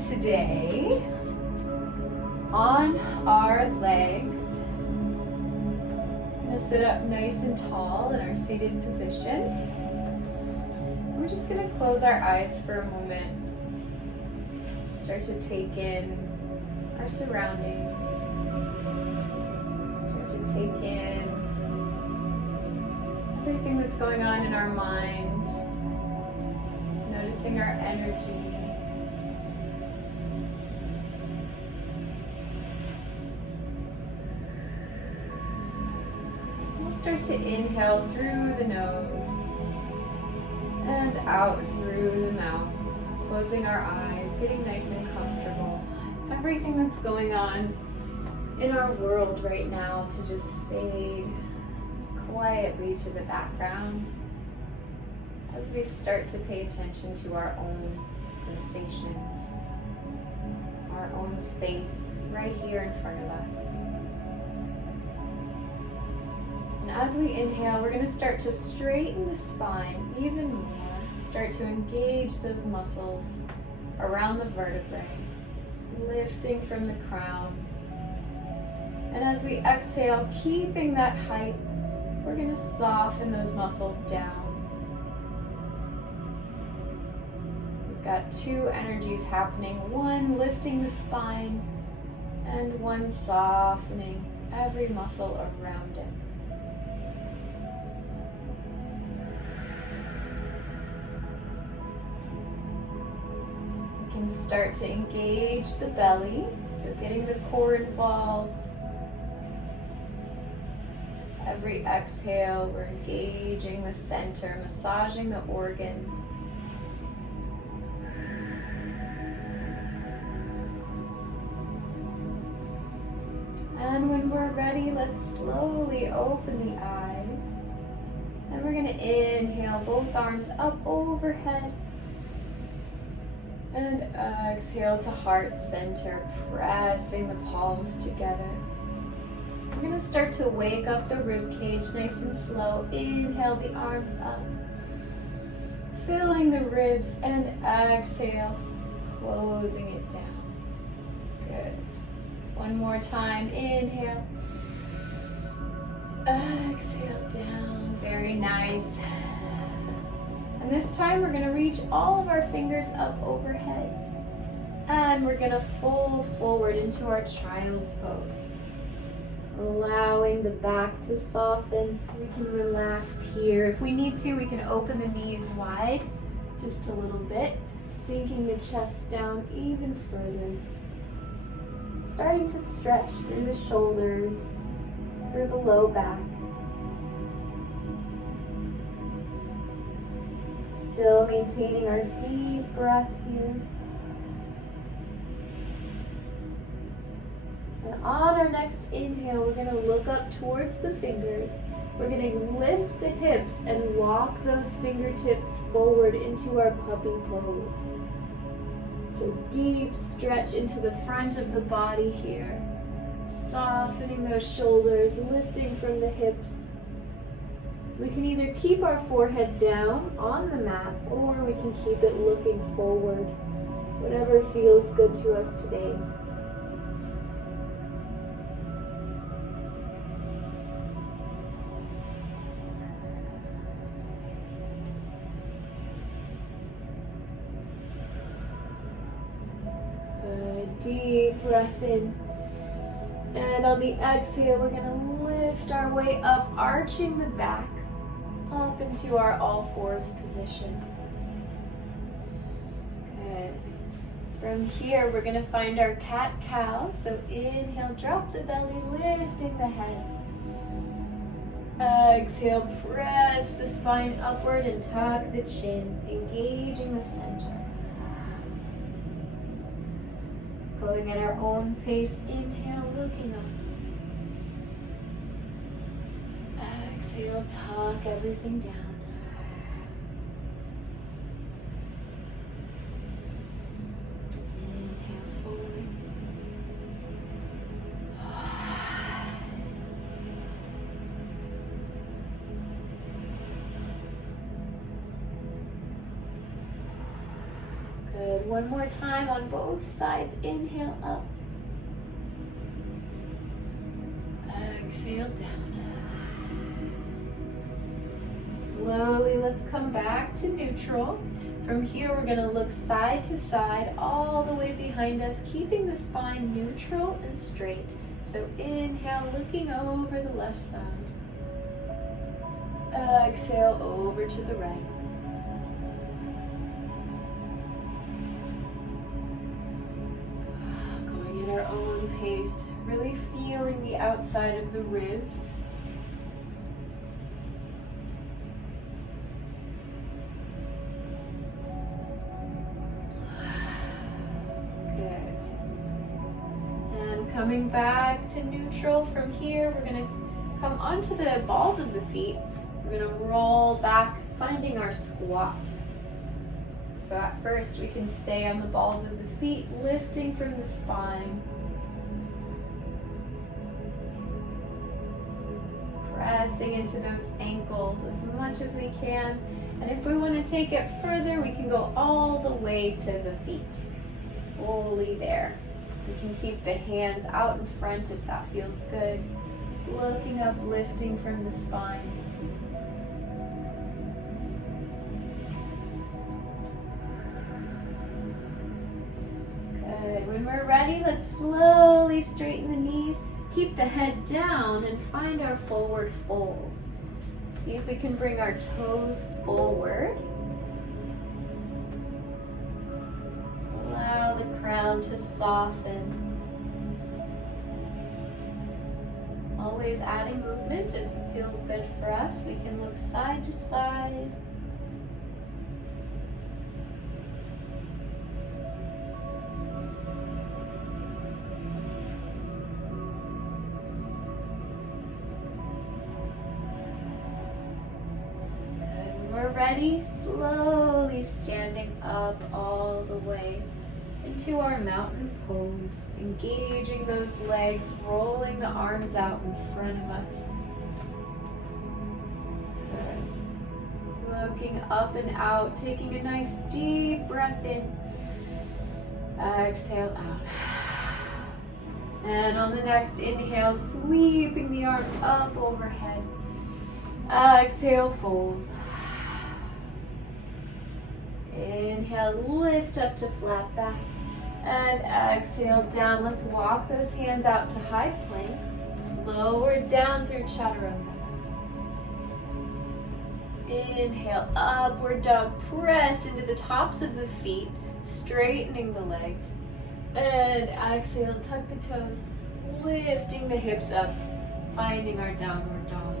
today on our legs. We're going to sit up nice and tall in our seated position. We're just going to close our eyes for a moment. Start to take in our surroundings. Start to take in everything that's going on in our mind. Noticing our energy. We'll start to inhale through the nose and out through the mouth, closing our eyes, getting nice and comfortable. Everything that's going on in our world right now to just fade quietly to the background as we start to pay attention to our own sensations, our own space right here in front of us. And as we inhale, we're going to start to straighten the spine even more. Start to engage those muscles around the vertebrae, lifting from the crown. And as we exhale, keeping that height, we're going to soften those muscles down. We've got two energies happening, one lifting the spine and one softening every muscle around it. We can start to engage the belly, so getting the core involved. Every exhale, we're engaging the center, massaging the organs. And when we're ready, let's slowly open the eyes. And we're going to inhale, both arms up overhead. And exhale to heart center, pressing the palms together. We're going to start to wake up the rib cage nice and slow. Inhale the arms up, filling the ribs, and exhale, closing it down. Good. One more time. Inhale. Exhale down. Very nice. And this time we're going to reach all of our fingers up overhead. And we're going to fold forward into our child's pose. Allowing the back to soften. We can relax here. If we need to, we can open the knees wide just a little bit, sinking the chest down even further. Starting to stretch through the shoulders, through the low back. Still maintaining our deep breath here. And on our next inhale, we're going to look up towards the fingers. We're going to lift the hips and walk those fingertips forward into our puppy pose. So deep stretch into the front of the body here. Softening those shoulders, lifting from the hips. We can either keep our forehead down on the mat, or we can keep it looking forward. Whatever feels good to us today. Good, deep breath in. And on the exhale, we're going to lift our way up, arching the back, up into our all fours position. Good. From here, we're going to find our cat-cow. So inhale, drop the belly, lifting the head. Exhale, press the spine upward and tuck the chin, engaging the center. Going at our own pace, inhale, looking up. Exhale, tuck everything down. Inhale forward. Good. One more time on both sides. Inhale up. Exhale down. Slowly, let's come back to neutral. From here, we're going to look side to side, all the way behind us, keeping the spine neutral and straight. So inhale, looking over the left side. Exhale over to the right. Going at our own pace, really feeling the outside of the ribs. Good. And coming back to neutral from here, we're going to come onto the balls of the feet. We're going to roll back, finding our squat. So at first we can stay on the balls of the feet, lifting from the spine. Pressing into those ankles as much as we can. And if we want to take it further, we can go all the way to the feet. Fully there. We can keep the hands out in front if that feels good. Looking up, lifting from the spine. Good. When we're ready, let's slowly straighten the knees. Keep the head down and find our forward fold. See if we can bring our toes forward. Allow the crown to soften. Always adding movement if it feels good for us. We can look side to side. Ready, slowly standing up all the way into our mountain pose, engaging those legs, rolling the arms out in front of us. Good. Looking up and out, taking a nice deep breath in. Exhale out. And on the next inhale, sweeping the arms up overhead. Exhale, fold. Inhale, lift up to flat back, and exhale down. Let's walk those hands out to high plank, lower down through chaturanga. Inhale, upward dog, press into the tops of the feet, straightening the legs, and exhale, tuck the toes, lifting the hips up, finding our downward dog.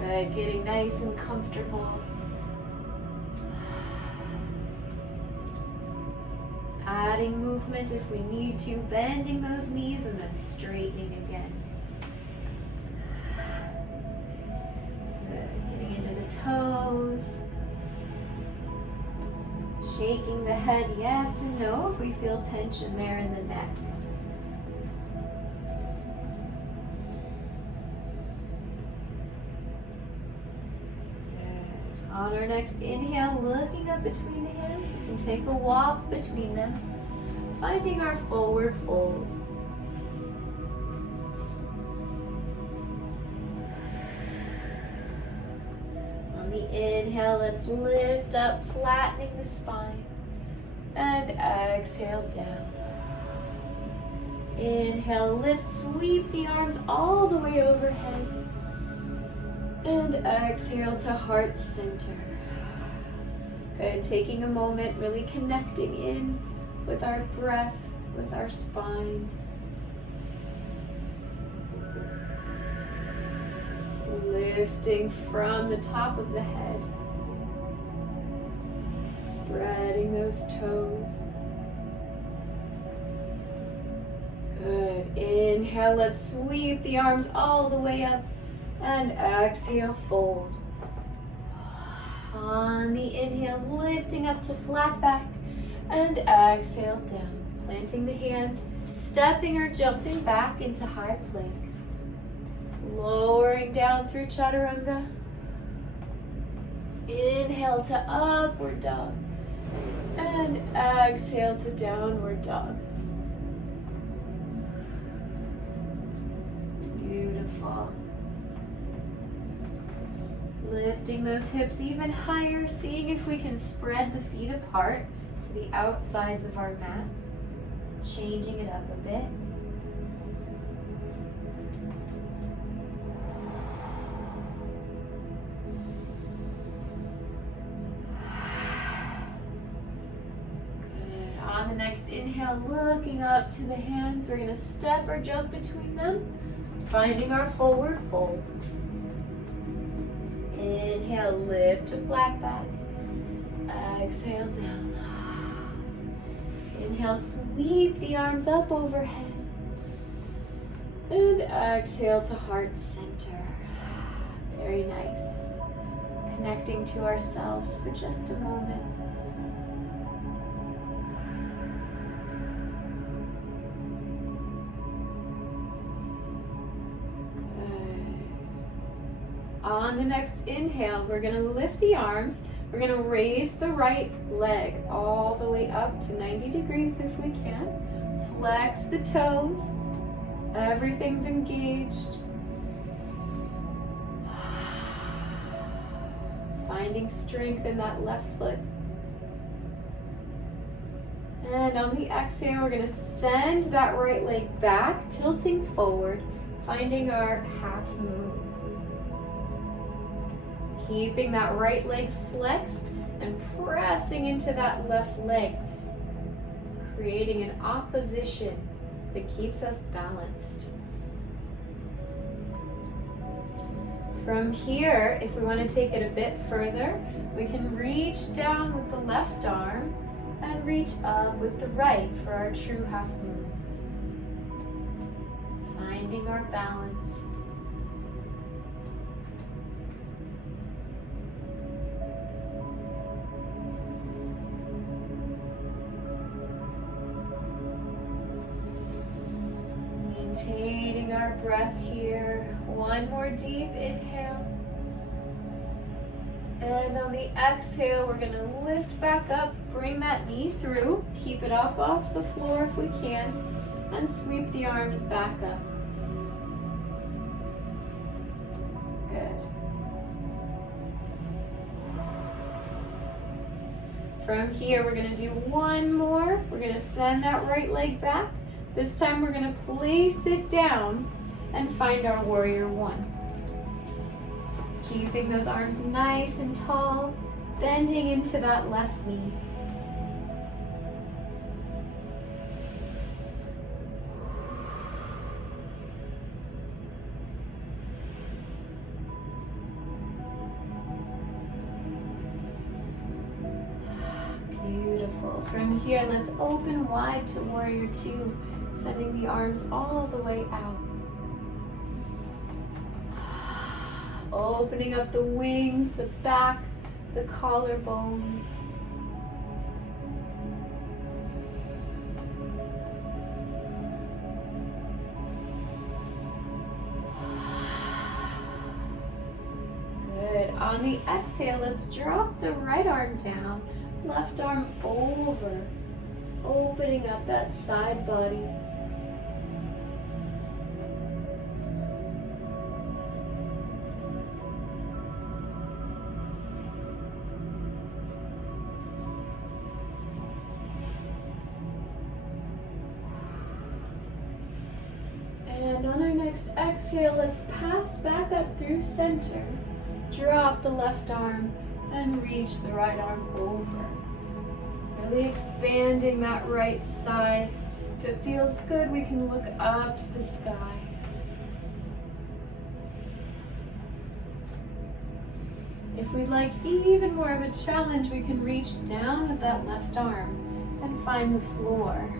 Good, getting nice and comfortable. Adding movement if we need to, bending those knees and then straightening again. Good. Getting into the toes. Shaking the head yes and no if we feel tension there in the neck. Good. On our next inhale, looking up between the hands, we can take a walk between them, finding our forward fold. On the inhale, let's lift up, flattening the spine, and exhale down. Inhale, lift, sweep the arms all the way overhead, and exhale to heart center. Good, taking a moment, really connecting in with our breath, with our spine. Lifting from the top of the head. Spreading those toes. Good. Inhale, let's sweep the arms all the way up. And exhale, fold. On the inhale, lifting up to flat back. And exhale down. Planting the hands, stepping or jumping back into high plank. Lowering down through chaturanga. Inhale to upward dog. And exhale to downward dog. Beautiful. Lifting those hips even higher, seeing if we can spread the feet apart to the outsides of our mat. Changing it up a bit. Good. On the next inhale, looking up to the hands, we're going to step or jump between them, finding our forward fold. Inhale, lift to flat back. Exhale, down. Inhale, sweep the arms up overhead. And exhale to heart center. Very nice. Connecting to ourselves for just a moment. On the next inhale, we're going to lift the arms. We're going to raise the right leg all the way up to 90 degrees if we can. Flex the toes. Everything's engaged. Finding strength in that left foot. And on the exhale, we're going to send that right leg back, tilting forward, finding our half moon. Keeping that right leg flexed and pressing into that left leg, creating an opposition that keeps us balanced. From here, if we want to take it a bit further, we can reach down with the left arm and reach up with the right for our true half moon. Finding our balance. Maintaining our breath here. One more deep inhale. And on the exhale, we're going to lift back up, bring that knee through, keep it up off the floor if we can, and sweep the arms back up. Good. From here, we're going to do one more. We're going to send that right leg back. This time we're going to place it down and find our warrior one. Keeping those arms nice and tall, bending into that left knee. Beautiful. From here, let's open wide to warrior two. Sending the arms all the way out. Opening up the wings, the back, the collarbones. Good. On the exhale, let's drop the right arm down, left arm over. Opening up that side body. And on our next exhale, let's pass back up through center. Drop the left arm and reach the right arm over. Really expanding that right side. If it feels good, we can look up to the sky. If we'd like even more of a challenge, we can reach down with that left arm and find the floor.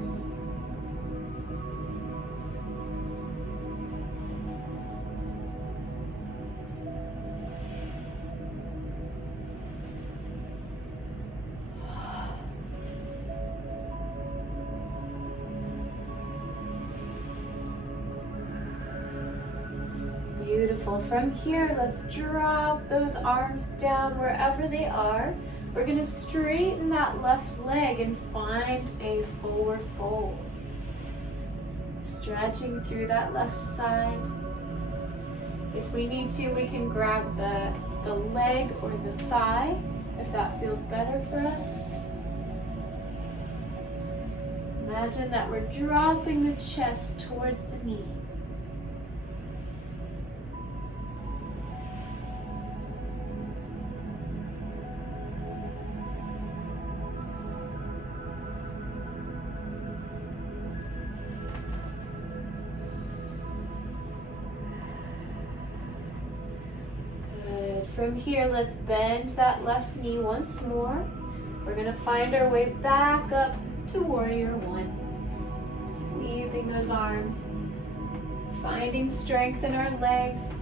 Beautiful. From here, let's drop those arms down wherever they are. We're going to straighten that left leg and find a forward fold. Stretching through that left side. If we need to, we can grab the leg or the thigh if that feels better for us. Imagine that we're dropping the chest towards the knee. From here, let's bend that left knee once more. We're going to find our way back up to Warrior One. Sweeping those arms, finding strength in our legs.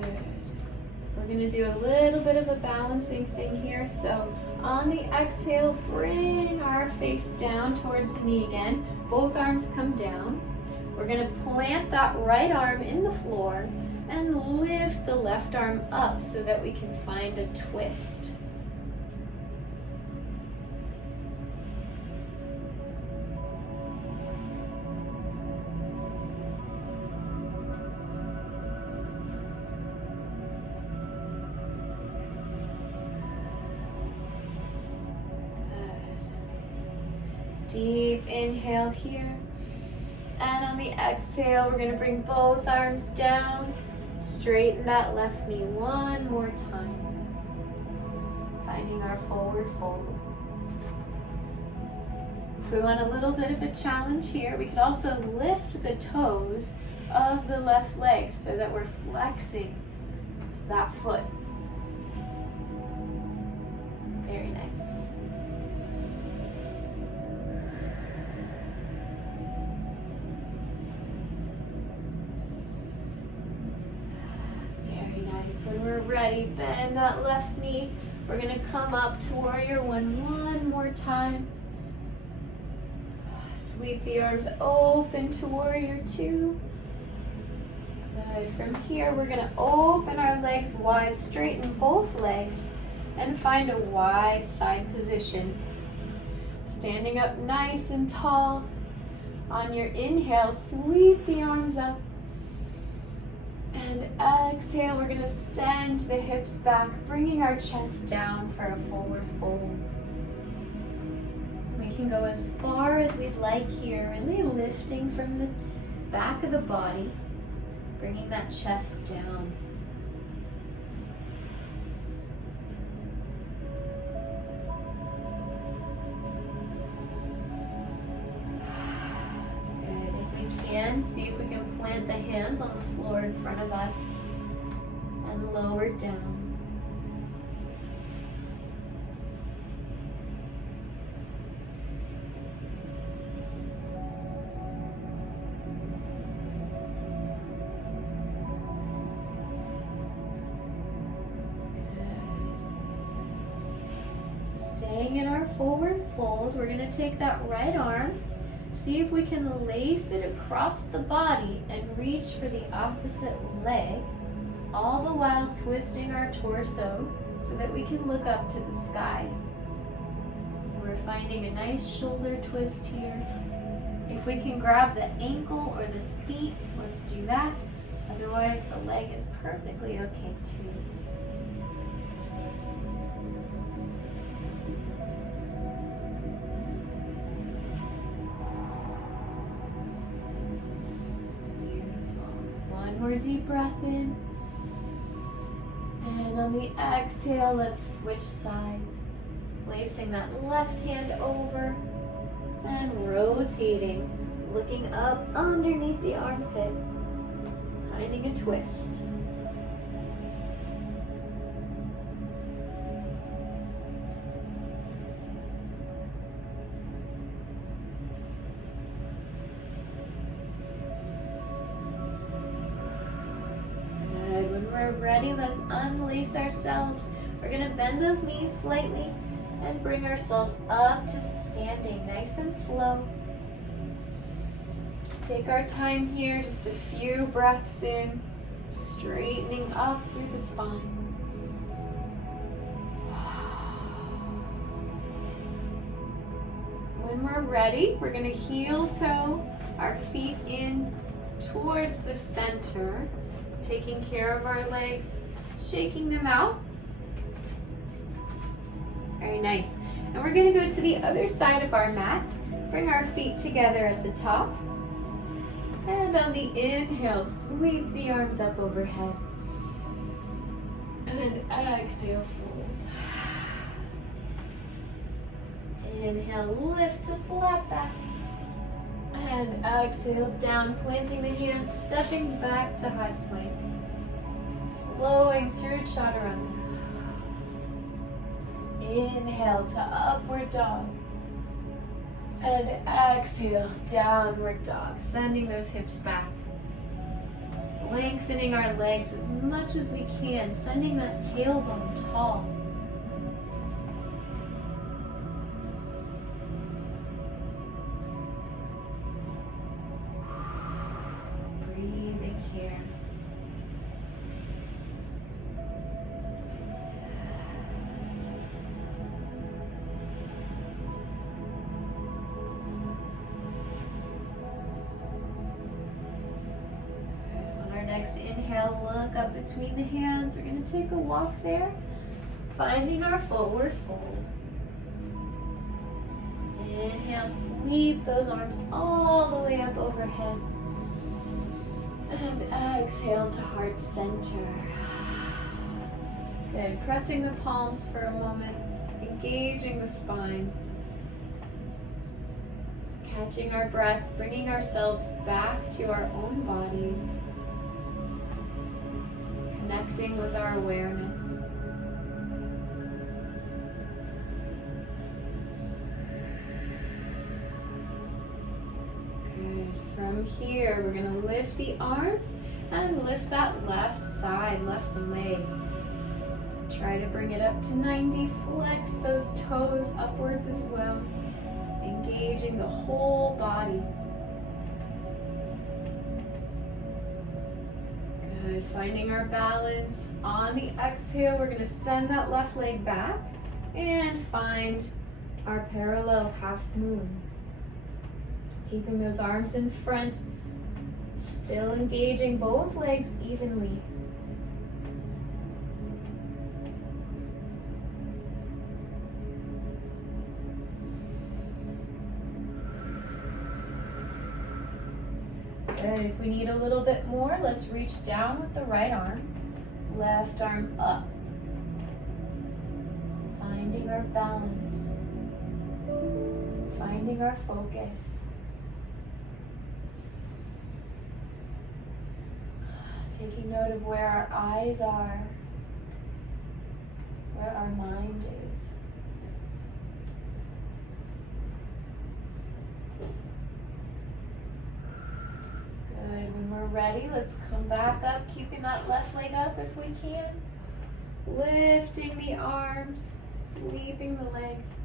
Good. We're going to do a little bit of a balancing thing here. So on the exhale, bring our face down towards the knee again. Both arms come down. We're going to plant that right arm in the floor and lift the left arm up so that we can find a twist. Good. Deep inhale here. And on the exhale, we're going to bring both arms down. Straighten that left knee one more time. Finding our forward fold. If we want a little bit of a challenge here, we could also lift the toes of the left leg so that we're flexing that foot. Very nice. When we're ready, bend that left knee. We're going to come up to Warrior One more time. Sweep the arms open to Warrior Two. Good. From here, we're going to open our legs wide, straighten both legs, and find a wide side position. Standing up nice and tall. On your inhale, sweep the arms up. And exhale, we're going to send the hips back, bringing our chest down for a forward fold. We can go as far as we'd like here, really lifting from the back of the body, bringing that chest down. See if we can plant the hands on the floor in front of us and lower down. Good. Staying in our forward fold, we're going to take that right arm. See if we can lace it across the body and reach for the opposite leg, all the while twisting our torso so that we can look up to the sky. So we're finding a nice shoulder twist here. If we can grab the ankle or the feet, let's do that. Otherwise, the leg is perfectly okay too. More deep breath in. And on the exhale, let's switch sides. Placing that left hand over and rotating, looking up underneath the armpit, finding a twist. Ready, let's unlace ourselves. We're going to bend those knees slightly and bring ourselves up to standing, nice and slow. Take our time here, just a few breaths in, straightening up through the spine. When we're ready, we're going to heel toe our feet in towards the center, taking care of our legs, shaking them out. Very nice. And we're going to go to the other side of our mat. Bring our feet together at the top. And on the inhale, sweep the arms up overhead. And exhale, fold. Inhale, lift to flat back. And exhale, down, planting the hands, stepping back to high plank. Flowing through chaturanga. Inhale to upward dog. And exhale, downward dog, sending those hips back. Lengthening our legs as much as we can, sending that tailbone tall. Breathing here. Next inhale, look up between the hands. We're going to take a walk there, finding our forward fold. Inhale, sweep those arms all the way up overhead. And exhale to heart center. Good. Pressing the palms for a moment, engaging the spine. Catching our breath, bringing ourselves back to our own bodies. Connecting with our awareness. Good. From here, we're going to lift the arms and lift that left side, left leg. Try to bring it up to 90. Flex those toes upwards as well. Engaging the whole body. Good. Finding our balance. On the exhale, we're going to send that left leg back and find our parallel half moon. Keeping those arms in front, still engaging both legs evenly. Good. If we need a little bit more, let's reach down with the right arm. Left arm up. Finding our balance. Finding our focus. Taking note of where our eyes are, where our mind is. Good. When we're ready, let's come back up, keeping that left leg up if we can. Lifting the arms, sweeping the legs.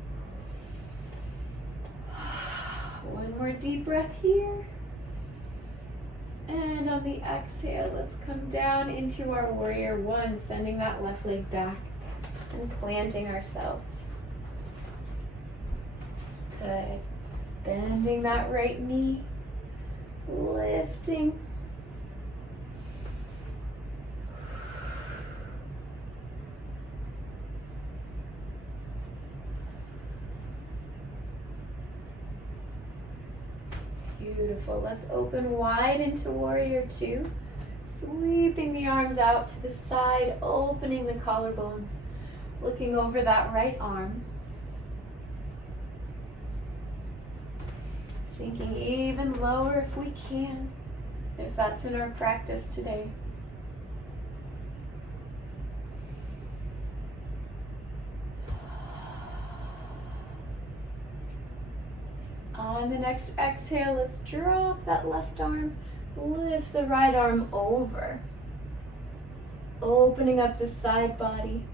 One more deep breath here. And on the exhale, let's come down into our warrior one, sending that left leg back and planting ourselves. Good. Bending that right knee. Lifting. Beautiful. Let's open wide into warrior two. Sweeping the arms out to the side, opening the collarbones, looking over that right arm. Sinking even lower if we can, if that's in our practice today. On the next exhale, let's drop that left arm, lift the right arm over, opening up the side body.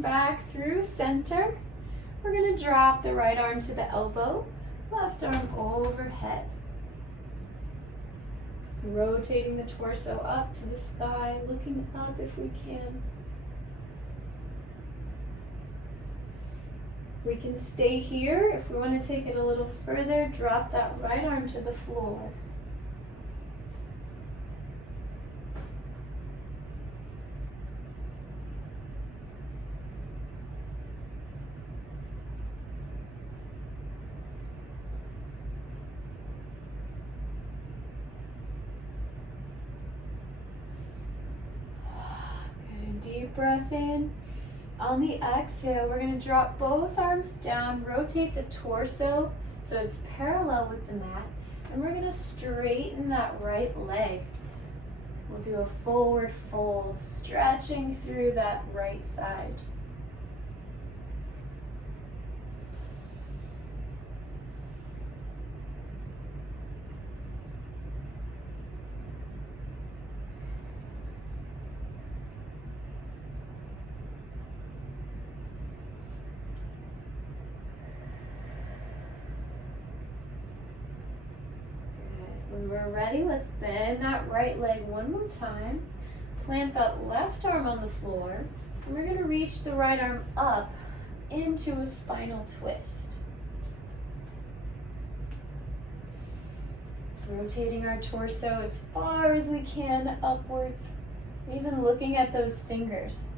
Coming back through center, we're going to drop the right arm to the elbow, left arm overhead. Rotating the torso up to the sky, looking up if we can. We can stay here. If we want to take it a little further, drop that right arm to the floor. Good. Deep breath in. On the exhale, we're going to drop both arms down, rotate the torso so it's parallel with the mat, and we're going to straighten that right leg. We'll do a forward fold, stretching through that right side. When we're ready, let's bend that right leg one more time. Plant that left arm on the floor, and we're going to reach the right arm up into a spinal twist. Rotating our torso as far as we can upwards, even looking at those fingers.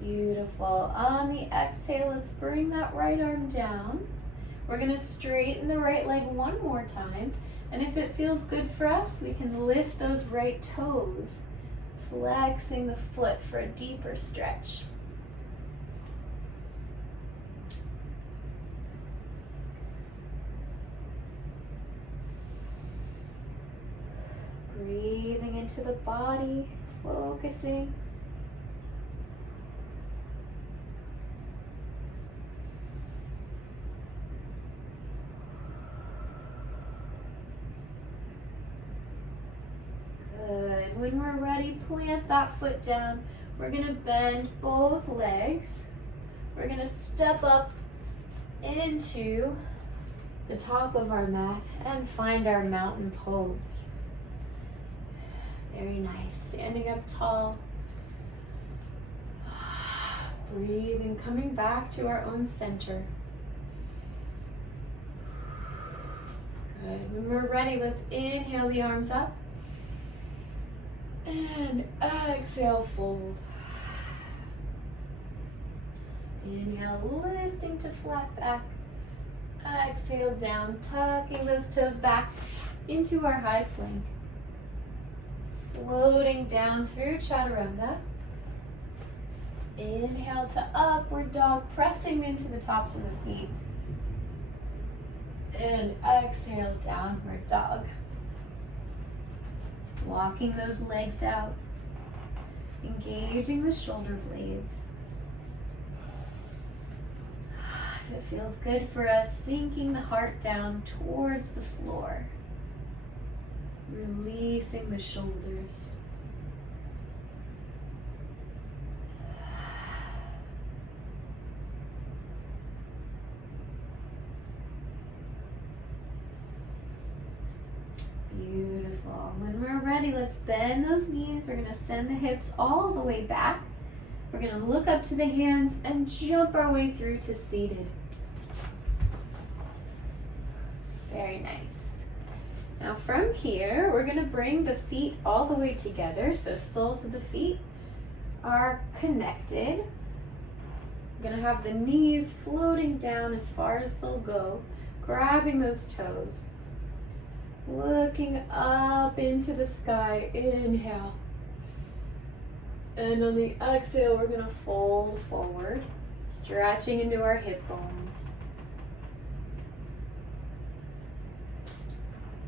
Beautiful. On the exhale, let's bring that right arm down. We're going to straighten the right leg one more time. And if it feels good for us, we can lift those right toes, flexing the foot for a deeper stretch. Breathing into the body, focusing. When we're ready, plant that foot down. We're going to bend both legs. We're going to step up into the top of our mat and find our mountain pose. Very nice. Standing up tall. Breathing, coming back to our own center. Good. When we're ready, let's inhale the arms up. And exhale, fold. Inhale, lifting to flat back. Exhale, down, tucking those toes back into our high plank. Floating down through chaturanga. Inhale to upward dog, pressing into the tops of the feet. And exhale, downward dog. Walking those legs out, engaging the shoulder blades. If it feels good for us, sinking the heart down towards the floor, releasing the shoulders. Beautiful. When we're ready, let's bend those knees. We're going to send the hips all the way back. We're going to look up to the hands and jump our way through to seated. Very nice. Now from here, we're going to bring the feet all the way together. So soles of the feet are connected. We're going to have the knees floating down as far as they'll go, grabbing those toes. Looking up into the sky, inhale. And on the exhale, we're going to fold forward, stretching into our hip bones.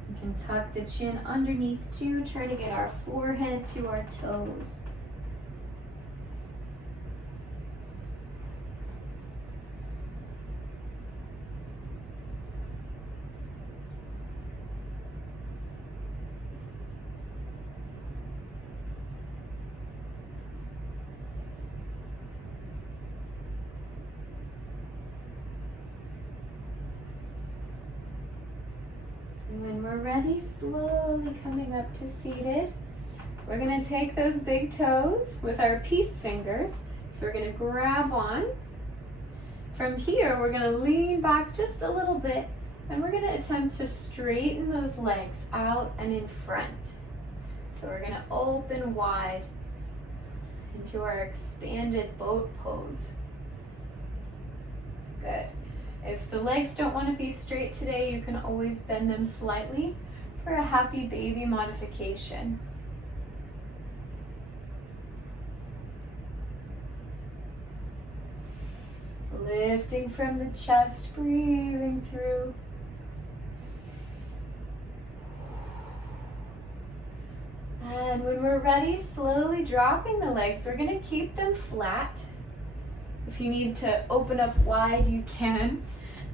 We can tuck the chin underneath too, try to get our forehead to our toes. And when we're ready, slowly coming up to seated. We're gonna take those big toes with our peace fingers. So we're gonna grab on. From here, we're gonna lean back just a little bit, and we're gonna attempt to straighten those legs out and in front. So we're gonna open wide into our expanded boat pose. Good. If the legs don't want to be straight today, you can always bend them slightly for a happy baby modification. Lifting from the chest, breathing through. And when we're ready, slowly dropping the legs. We're going to keep them flat. If you need to open up wide, you can.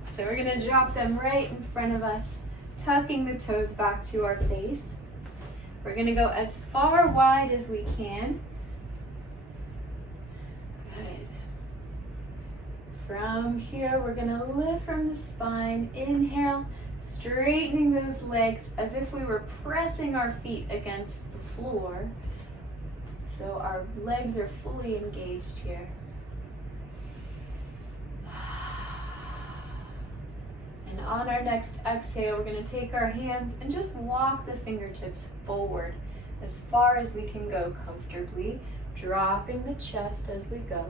So we're going to drop them right in front of us, tucking the toes back to our face. We're going to go as far wide as we can. Good. From here, we're going to lift from the spine. Inhale, straightening those legs as if we were pressing our feet against the floor. So our legs are fully engaged here. And on our next exhale, we're going to take our hands and just walk the fingertips forward as far as we can go comfortably, dropping the chest as we go.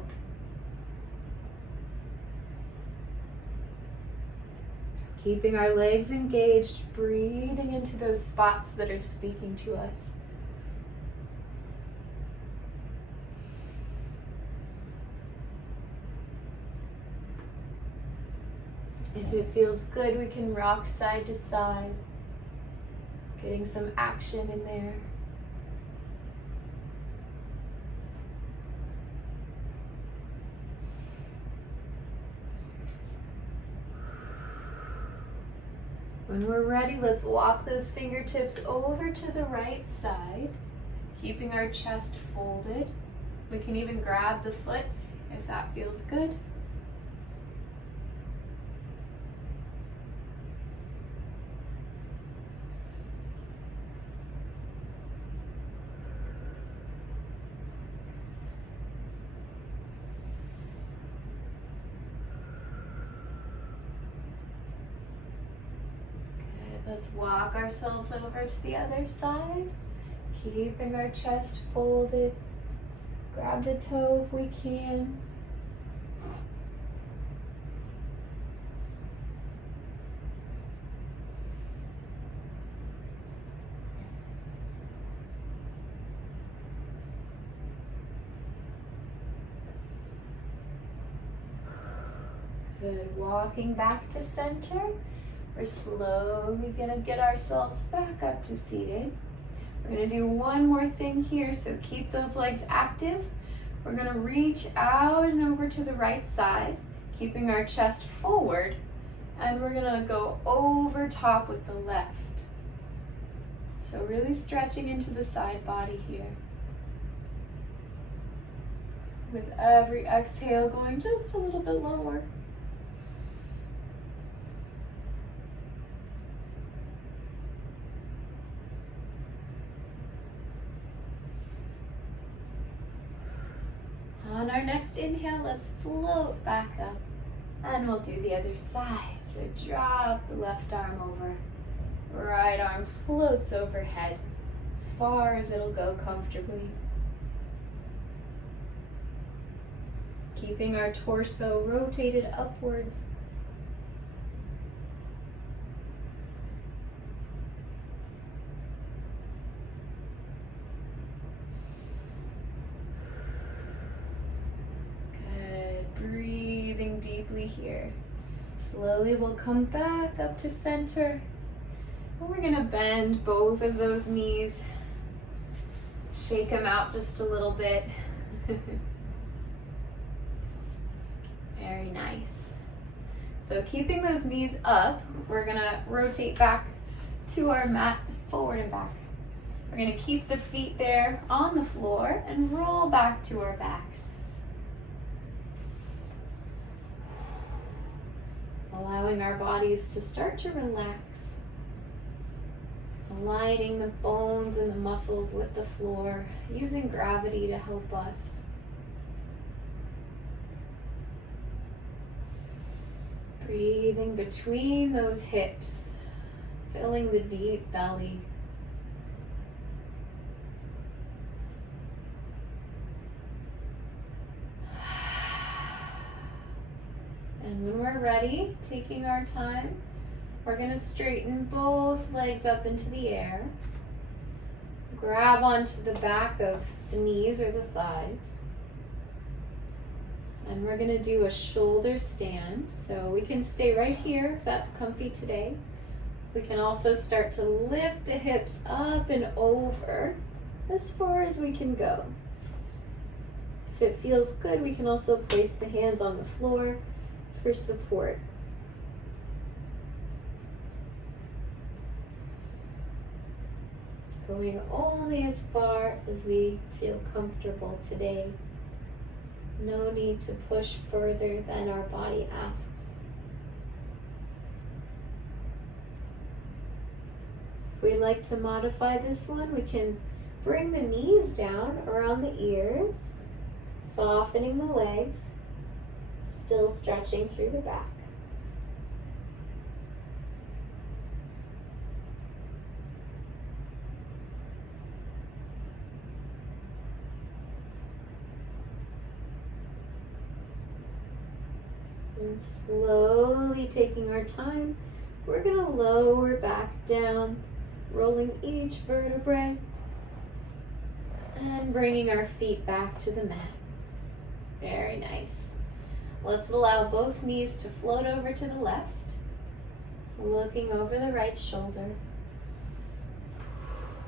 Keeping our legs engaged, breathing into those spots that are speaking to us. If it feels good, we can rock side to side, getting some action in there. When we're ready, let's walk those fingertips over to the right side, keeping our chest folded. We can even grab the foot if that feels good. Let's walk ourselves over to the other side, keeping our chest folded. Grab the toe if we can. Good. Walking back to center. We're slowly going to get ourselves back up to seated. We're going to do one more thing here, so keep those legs active. We're going to reach out and over to the right side, keeping our chest forward, and we're going to go over top with the left. So really stretching into the side body here. With every exhale, going just a little bit lower. On our next inhale, let's float back up, and we'll do the other side. So drop the left arm over, right arm floats overhead as far as it'll go comfortably. Keeping our torso rotated upwards. Breathing deeply here. Slowly we'll come back up to center. And we're going to bend both of those knees. Shake them out just a little bit. Very nice. So keeping those knees up, we're going to rotate back to our mat, forward and back. We're going to keep the feet there on the floor and roll back to our backs. Allowing our bodies to start to relax. Aligning the bones and the muscles with the floor, using gravity to help us. Breathing between those hips, filling the deep belly. And when we're ready, taking our time, we're going to straighten both legs up into the air. Grab onto the back of the knees or the thighs. And we're going to do a shoulder stand. So we can stay right here if that's comfy today. We can also start to lift the hips up and over as far as we can go. If it feels good, we can also place the hands on the floor for support. Going only as far as we feel comfortable today. No need to push further than our body asks. If we'd like to modify this one, we can bring the knees down around the ears, softening the legs, still stretching through the back. And slowly taking our time, we're going to lower back down, rolling each vertebrae and bringing our feet back to the mat. Very nice. Let's allow both knees to float over to the left, looking over the right shoulder.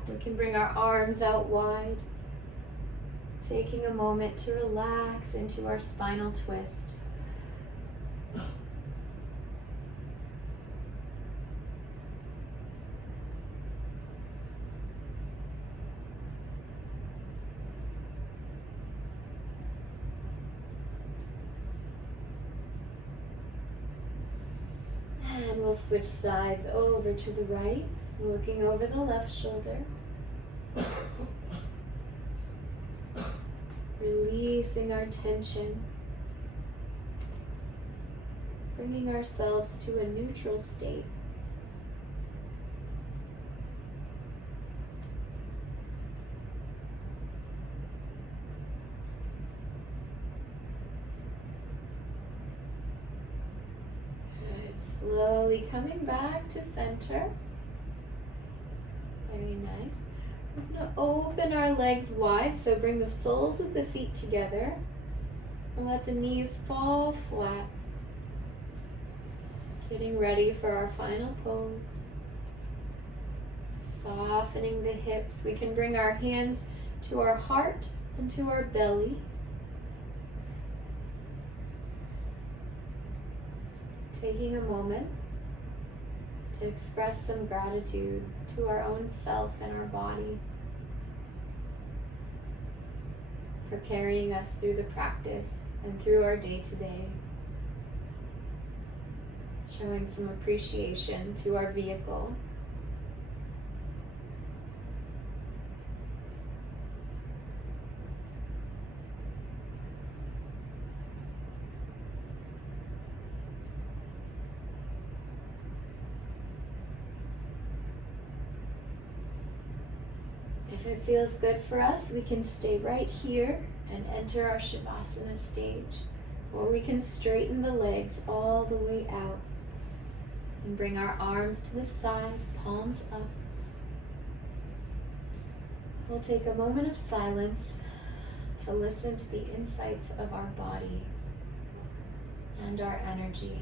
We can bring our arms out wide, taking a moment to relax into our spinal twist. And we'll switch sides over to the right, looking over the left shoulder. Releasing our tension. Bringing ourselves to a neutral state. Slowly coming back to center. Very nice. We're going to open our legs wide, so bring the soles of the feet together and let the knees fall flat. Getting ready for our final pose. Softening the hips. We can bring our hands to our heart and to our belly. Taking a moment to express some gratitude to our own self and our body for carrying us through the practice and through our day-to-day. Showing some appreciation to our vehicle. If it feels good for us, we can stay right here and enter our Shavasana stage, or we can straighten the legs all the way out and bring our arms to the side, palms up. We'll take a moment of silence to listen to the insights of our body and our energy.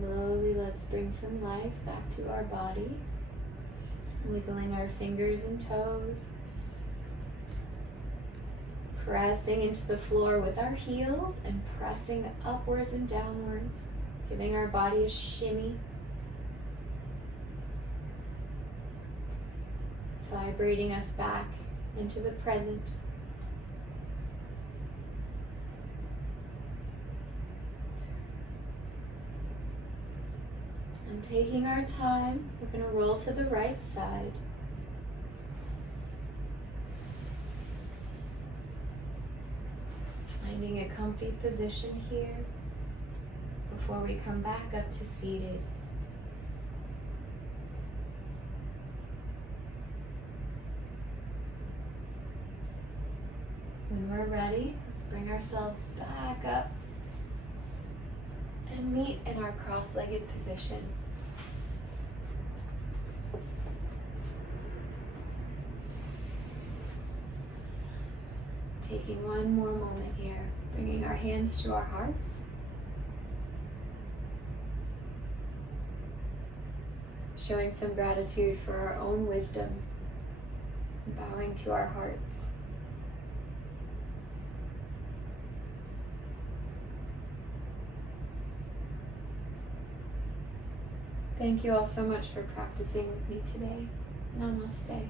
Slowly, let's bring some life back to our body. Wiggling our fingers and toes. Pressing into the floor with our heels and pressing upwards and downwards, giving our body a shimmy. Vibrating us back into the present. And taking our time, we're going to roll to the right side. Finding a comfy position here before we come back up to seated. When we're ready, let's bring ourselves back up and meet in our cross-legged position. Taking one more moment here, bringing our hands to our hearts. Showing some gratitude for our own wisdom, bowing to our hearts. Thank you all so much for practicing with me today. Namaste.